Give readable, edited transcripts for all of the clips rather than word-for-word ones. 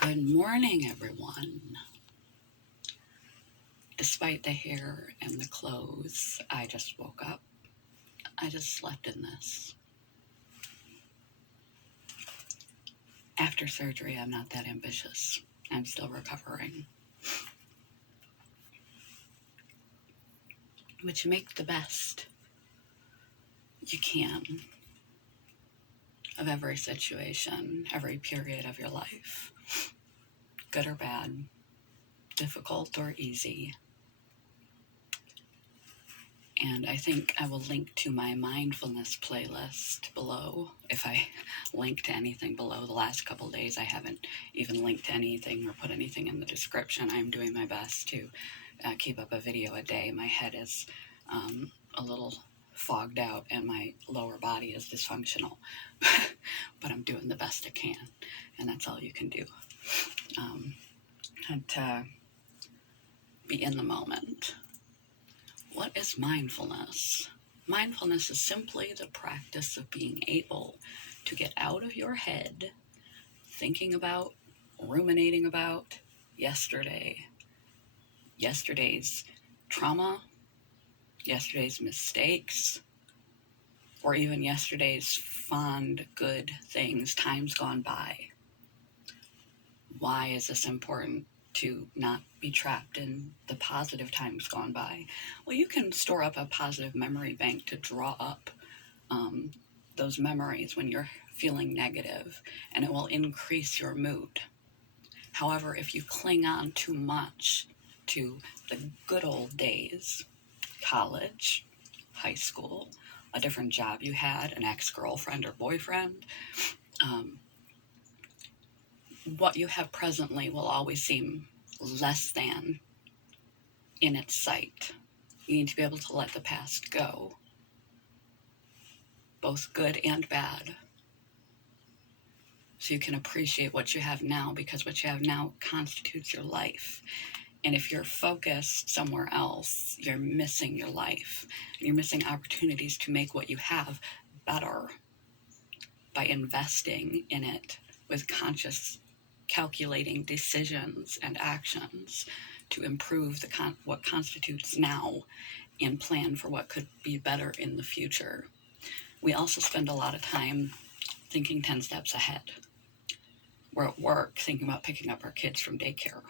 Good morning, everyone. Despite the hair and the clothes, I just woke up. I just slept in this. After surgery, I'm not that ambitious. I'm still recovering. But you make the best you can of every situation, every period of your life, good or bad, difficult or easy. And I think I will link to my mindfulness playlist below. If I link to anything below the last couple of days, I haven't even linked to anything or put anything in the description. I'm doing my best to keep up a video a day. My head is a little fogged out and my lower body is dysfunctional, but I'm doing the best I can, and that's all you can do. And to be in the moment. What is mindfulness? Mindfulness is simply the practice of being able to get out of your head, thinking about, ruminating about yesterday's trauma, yesterday's mistakes, or even yesterday's fond, good things, times gone by. Why is this important? To not be trapped in the positive times gone by. Well, you can store up a positive memory bank to draw up those memories when you're feeling negative, and it will increase your mood. However, if you cling on too much to the good old days, college, high school, a different job you had, an ex-girlfriend or boyfriend, what you have presently will always seem less than in its sight. You need to be able to let the past go, both good and bad, so you can appreciate what you have now, because what you have now constitutes your life. And if you're focused somewhere else, you're missing your life. You're missing opportunities to make what you have better by investing in it with conscious, calculating decisions and actions to improve what constitutes now and plan for what could be better in the future. We also spend a lot of time thinking 10 steps ahead. We're at work thinking about picking up our kids from daycare,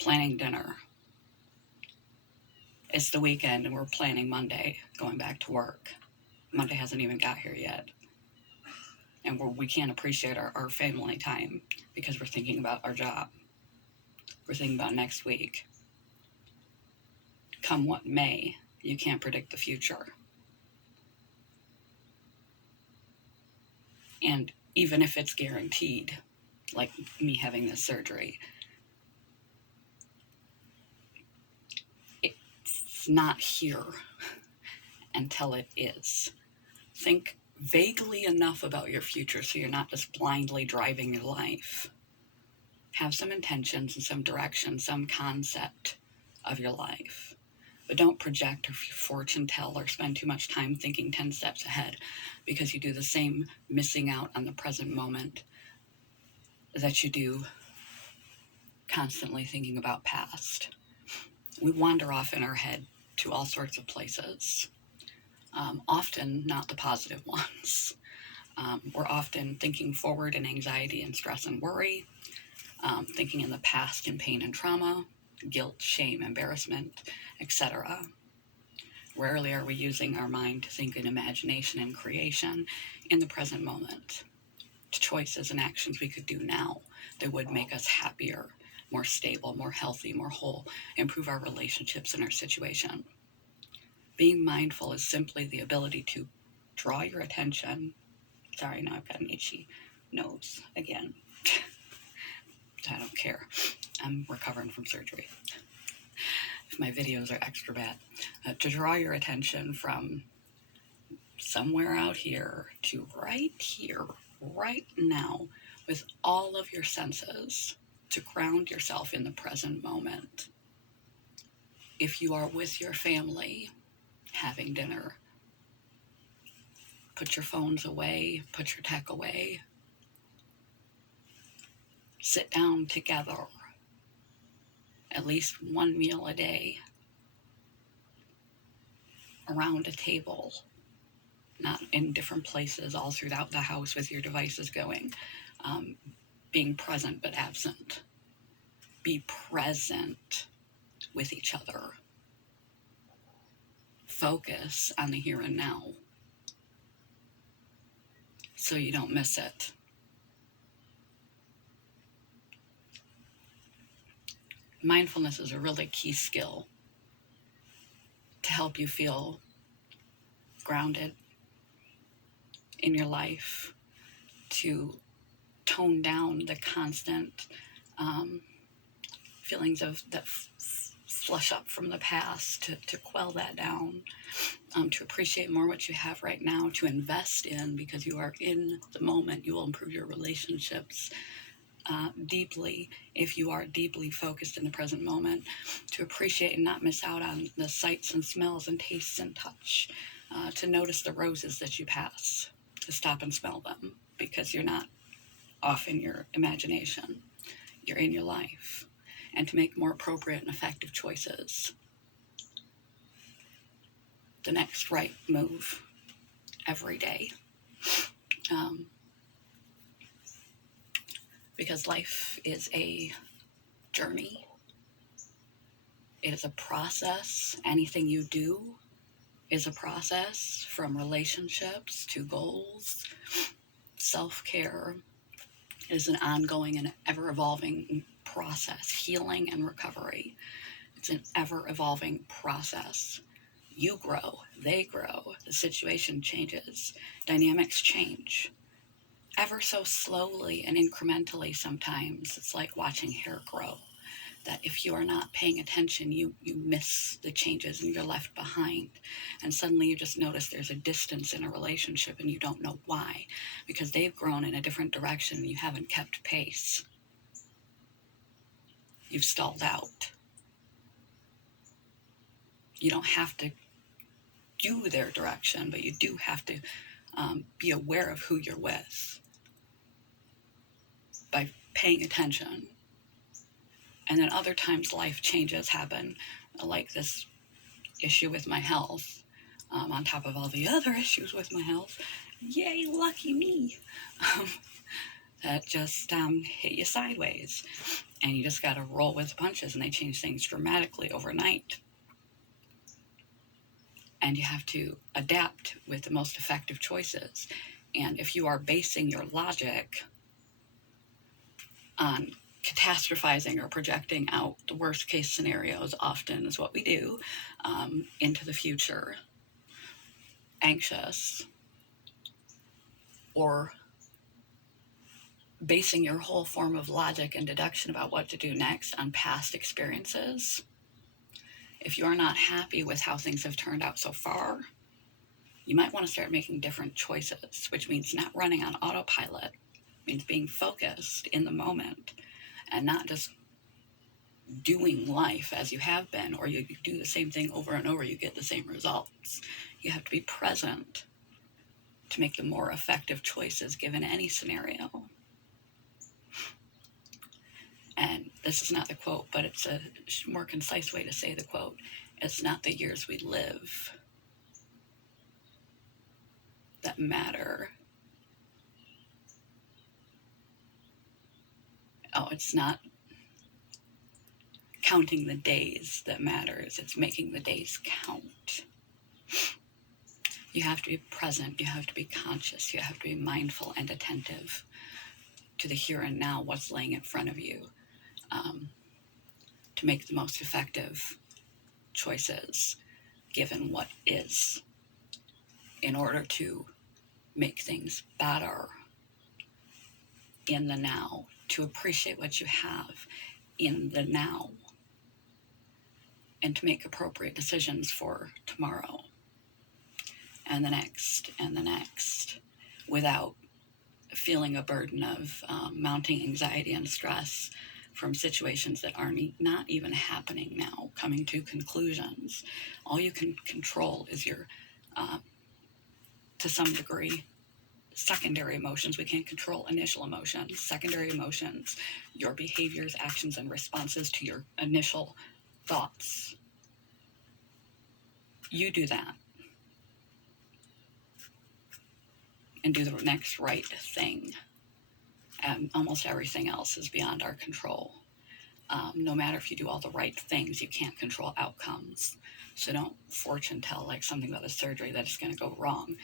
planning dinner. It's the weekend and we're planning Monday, going back to work. Monday hasn't even got here yet. And we can't appreciate our family time because we're thinking about our job. We're thinking about next week. Come what may, you can't predict the future. And even if it's guaranteed, like me having this surgery, it's not here until it is. Think vaguely enough about your future so you're not just blindly driving your life. Have some intentions and some direction, some concept of your life. But don't project or fortune tell or spend too much time thinking 10 steps ahead, because you do the same missing out on the present moment that you do constantly thinking about past. We wander off in our head to all sorts of places, often not the positive ones. We're often thinking forward in anxiety and stress and worry, thinking in the past in pain and trauma, guilt, shame, embarrassment, etc. Rarely are we using our mind to think in imagination and creation in the present moment, to choices and actions we could do now that would make us happier, more stable, more healthy, more whole, improve our relationships and our situation. Being mindful is simply the ability to draw your attention. Sorry, now I've got an itchy nose again. I don't care. I'm recovering from surgery. If my videos are extra bad. To draw your attention from somewhere out here to right here, right now, with all of your senses, to ground yourself in the present moment. If you are with your family, having dinner, put your phones away, put your tech away. sit down together, at least one meal a day, around a table, not in different places all throughout the house with your devices going. Being present but absent. Be present with each other. Focus on the here and now so you don't miss it. Mindfulness is a really key skill to help you feel grounded in your life, to tone down the constant feelings that flush up from the past, to quell that down, to appreciate more what you have right now, to invest in, because you are in the moment. You will improve your relationships deeply if you are deeply focused in the present moment, to appreciate and not miss out on the sights and smells and tastes and touch, to notice the roses that you pass, to stop and smell them, because you're not off in your imagination, you're in your life, and to make more appropriate and effective choices. The next right move every day. Because life is a journey. It is a process. Anything you do is a process, from relationships to goals. Self-care is an ongoing and ever-evolving process. Healing and recovery, it's an ever-evolving process. You grow, they grow, the situation changes, dynamics change. Ever so slowly and incrementally sometimes. It's like watching hair grow, that if you are not paying attention, you miss the changes and you're left behind. And suddenly you just notice there's a distance in a relationship and you don't know why, because they've grown in a different direction and you haven't kept pace. You've stalled out. You don't have to do their direction, but you do have to be aware of who you're with by paying attention. And then other times life changes happen, like this issue with my health, on top of all the other issues with my health. Yay, lucky me. That just hit you sideways. And you just got to roll with the punches, and they change things dramatically overnight. And you have to adapt with the most effective choices. And if you are basing your logic on catastrophizing or projecting out the worst case scenarios, often is what we do, into the future, anxious, or basing your whole form of logic and deduction about what to do next on past experiences. If you're not happy with how things have turned out so far, you might want to start making different choices, which means not running on autopilot. It means being focused in the moment and not just doing life as you have been, or you do the same thing over and over, you get the same results. You have to be present to make the more effective choices given any scenario. And this is not the quote, but it's a more concise way to say the quote. It's not the years we live that matter. It's not counting the days that matters. It's making the days count. You have to be present. You have to be conscious. You have to be mindful and attentive to the here and now, what's laying in front of you, to make the most effective choices given what is, in order to make things better in the now, to appreciate what you have in the now, and to make appropriate decisions for tomorrow and the next and the next, without feeling a burden of mounting anxiety and stress from situations that are not even happening now, coming to conclusions. All you can control is your, to some degree, secondary emotions. We can't control initial emotions. Secondary emotions, your behaviors, actions, and responses to your initial thoughts. You do that. And do the next right thing. Almost everything else is beyond our control. No matter if you do all the right things, you can't control outcomes. So don't fortune tell like something about a surgery that is going to go wrong.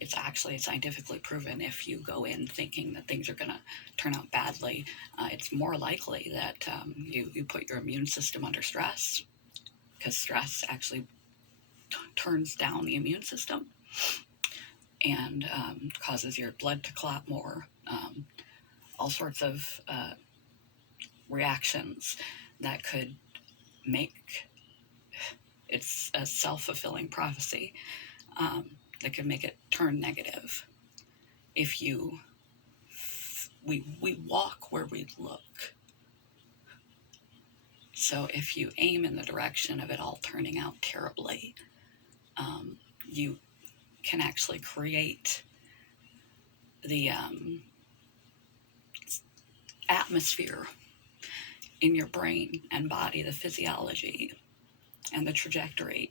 It's actually scientifically proven if you go in thinking that things are going to turn out badly, it's more likely that you put your immune system under stress, because stress actually turns down the immune system and causes your blood to clot more. All sorts of reactions that could make it's a self-fulfilling prophecy that could make it turn negative. If we walk where we look. So if you aim in the direction of it all turning out terribly, you can actually create the atmosphere in your brain and body, the physiology and the trajectory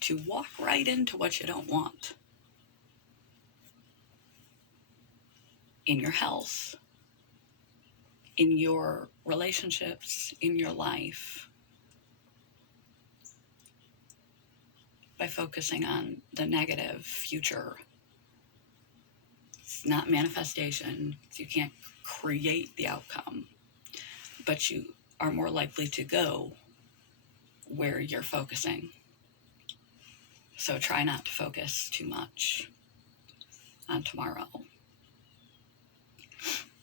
to walk right into what you don't want in your health, in your relationships, in your life, by focusing on the negative future. It's not manifestation. You can't create the outcome, but you are more likely to go where you're focusing. So try not to focus too much on tomorrow.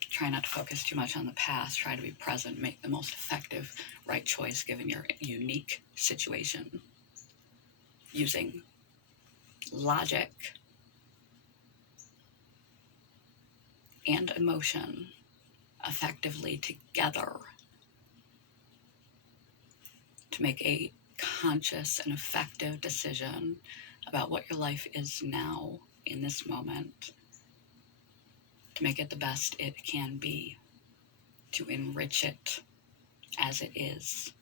Try not to focus too much on the past. Try to be present, make the most effective right choice given your unique situation. Using logic and emotion effectively together to make a conscious and effective decision about what your life is now in this moment, to make it the best it can be, to enrich it as it is,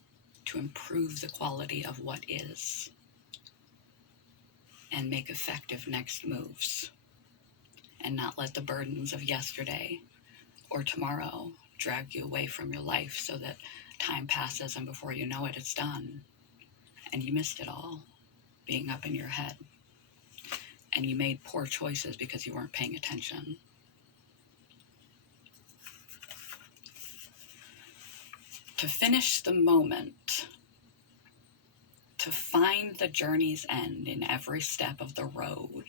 to improve the quality of what is, and make effective next moves, and not let the burdens of yesterday or tomorrow drag you away from your life so that time passes and before you know it, it's done. And you missed it all, being up in your head. And you made poor choices because you weren't paying attention. To finish the moment, to find the journey's end in every step of the road,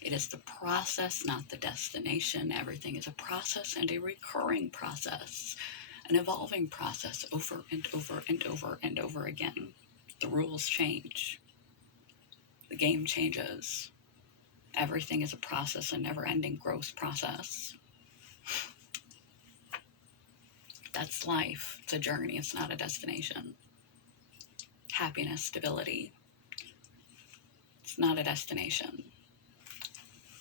it is the process, not the destination. Everything is a process and a recurring process, an evolving process over and over and over and over again. The rules change. The game changes. Everything is a process, a never-ending growth process. That's life. It's a journey. It's not a destination. Happiness, stability. It's not a destination.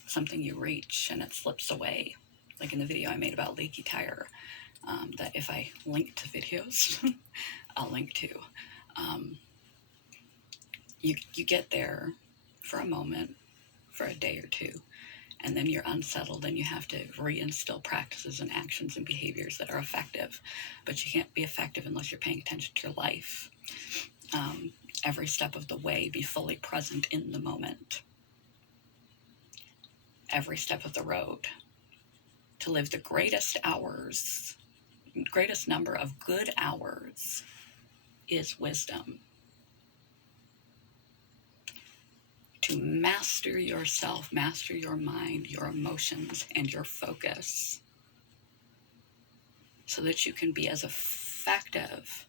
Something you reach and it slips away. Like in the video I made about leaky tire, that if I link to videos, I'll link to. You get there for a moment, for a day or two, and then you're unsettled and you have to reinstill practices and actions and behaviors that are effective. But you can't be effective unless you're paying attention to your life. Every step of the way, be fully present in the moment. Every step of the road. To live the greatest number of good hours is wisdom. To master yourself, master your mind, your emotions, and your focus so that you can be as effective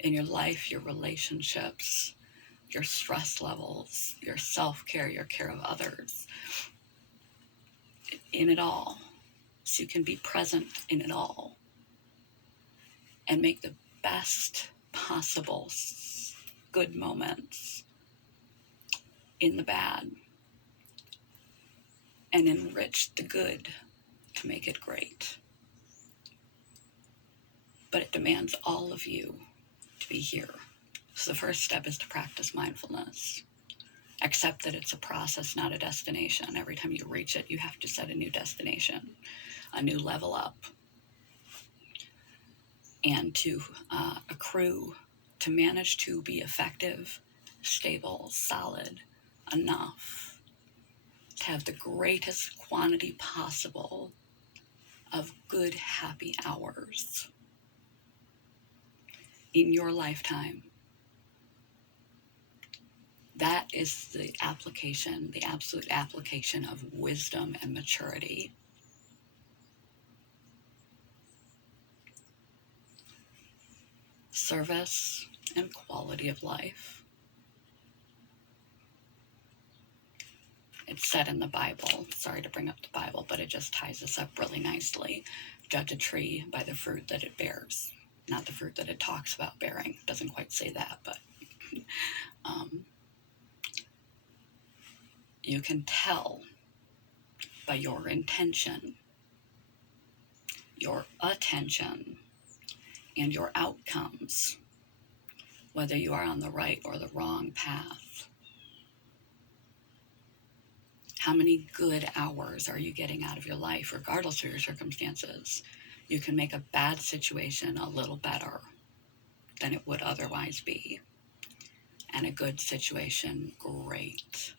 in your life, your relationships, your stress levels, your self-care, your care of others, in it all. So you can be present in it all and make the best possible good moments in the bad, and enrich the good to make it great. But it demands all of you to be here. So the first step is to practice mindfulness. Accept that it's a process, not a destination. Every time you reach it, you have to set a new destination, a new level up. And to accrue, to manage to be effective, stable, solid, enough, to have the greatest quantity possible of good, happy hours in your lifetime. That is the application, the absolute application of wisdom and maturity. Service and quality of life. It's said in the Bible, sorry to bring up the Bible, but it just ties this up really nicely. Judge a tree by the fruit that it bears, not the fruit that it talks about bearing. It doesn't quite say that, but you can tell by your intention, your attention, and your outcomes whether you are on the right or the wrong path. How many good hours are you getting out of your life, regardless of your circumstances? You can make a bad situation a little better than it would otherwise be, and a good situation great,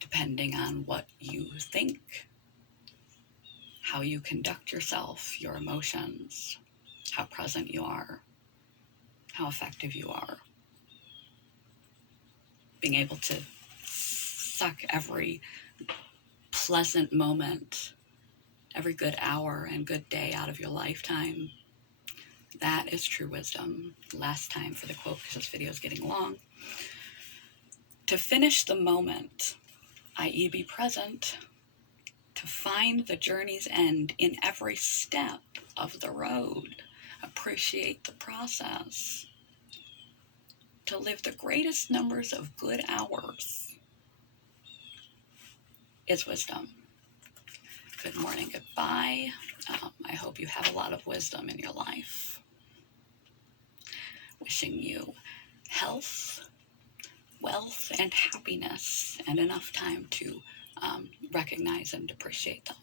depending on what you think, how you conduct yourself, your emotions, how present you are, how effective you are. Being able to suck every pleasant moment, every good hour and good day out of your lifetime, that is true wisdom. Last time for the quote, because this video is getting long. To finish the moment, i.e. be present, to find the journey's end in every step of the road, appreciate the process, to live the greatest numbers of good hours is wisdom. Good morning, goodbye. I hope you have a lot of wisdom in your life. Wishing you health, wealth, and happiness, and enough time to recognize and appreciate them.